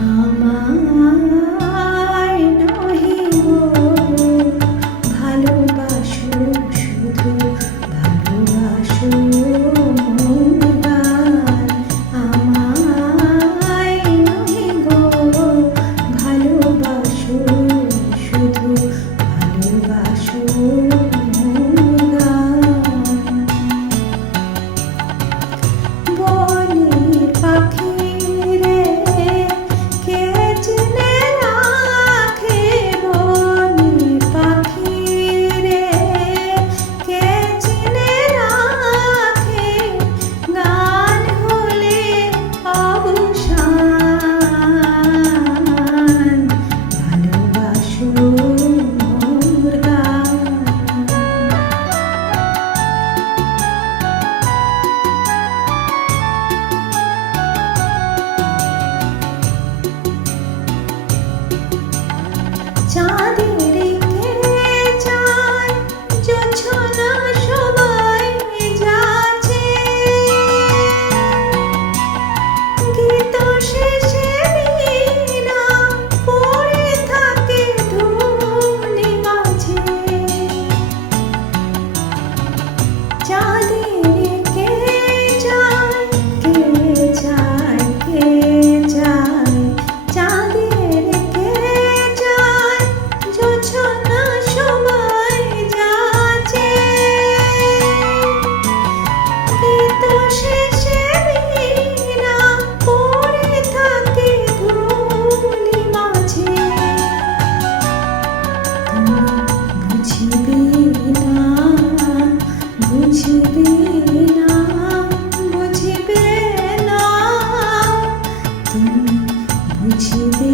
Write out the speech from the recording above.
আমায় নহে গো ভালোবাসো, শুধু ভালোবাসো মোর গান। আমায় নহে গো ভালোবাসো, শুধু ভালোবাসো মোর গান। বনের পাখি রে কে চিনে রাখে, বনের পাখি রে কে চিনে রাখে, গান হলে অবসান। ভালোবাসো মোর গান। চাঁদের কে চায় জোছনা সবাই যাচ্ছে, গীত শেষে বীণা পড়ে থাকে ধূলি মাঝে। চাঁদের কে চায়, কে চায়, কে চায়, চাঁদের কে চায় জোছনা সবাই যাচ্ছে, গীত শেষে বীণা পড়ে থাকে ধূলি মাঝে। বুঝিবে না, বুঝিবে না, বুঝিবে না, তুমি বুঝিবে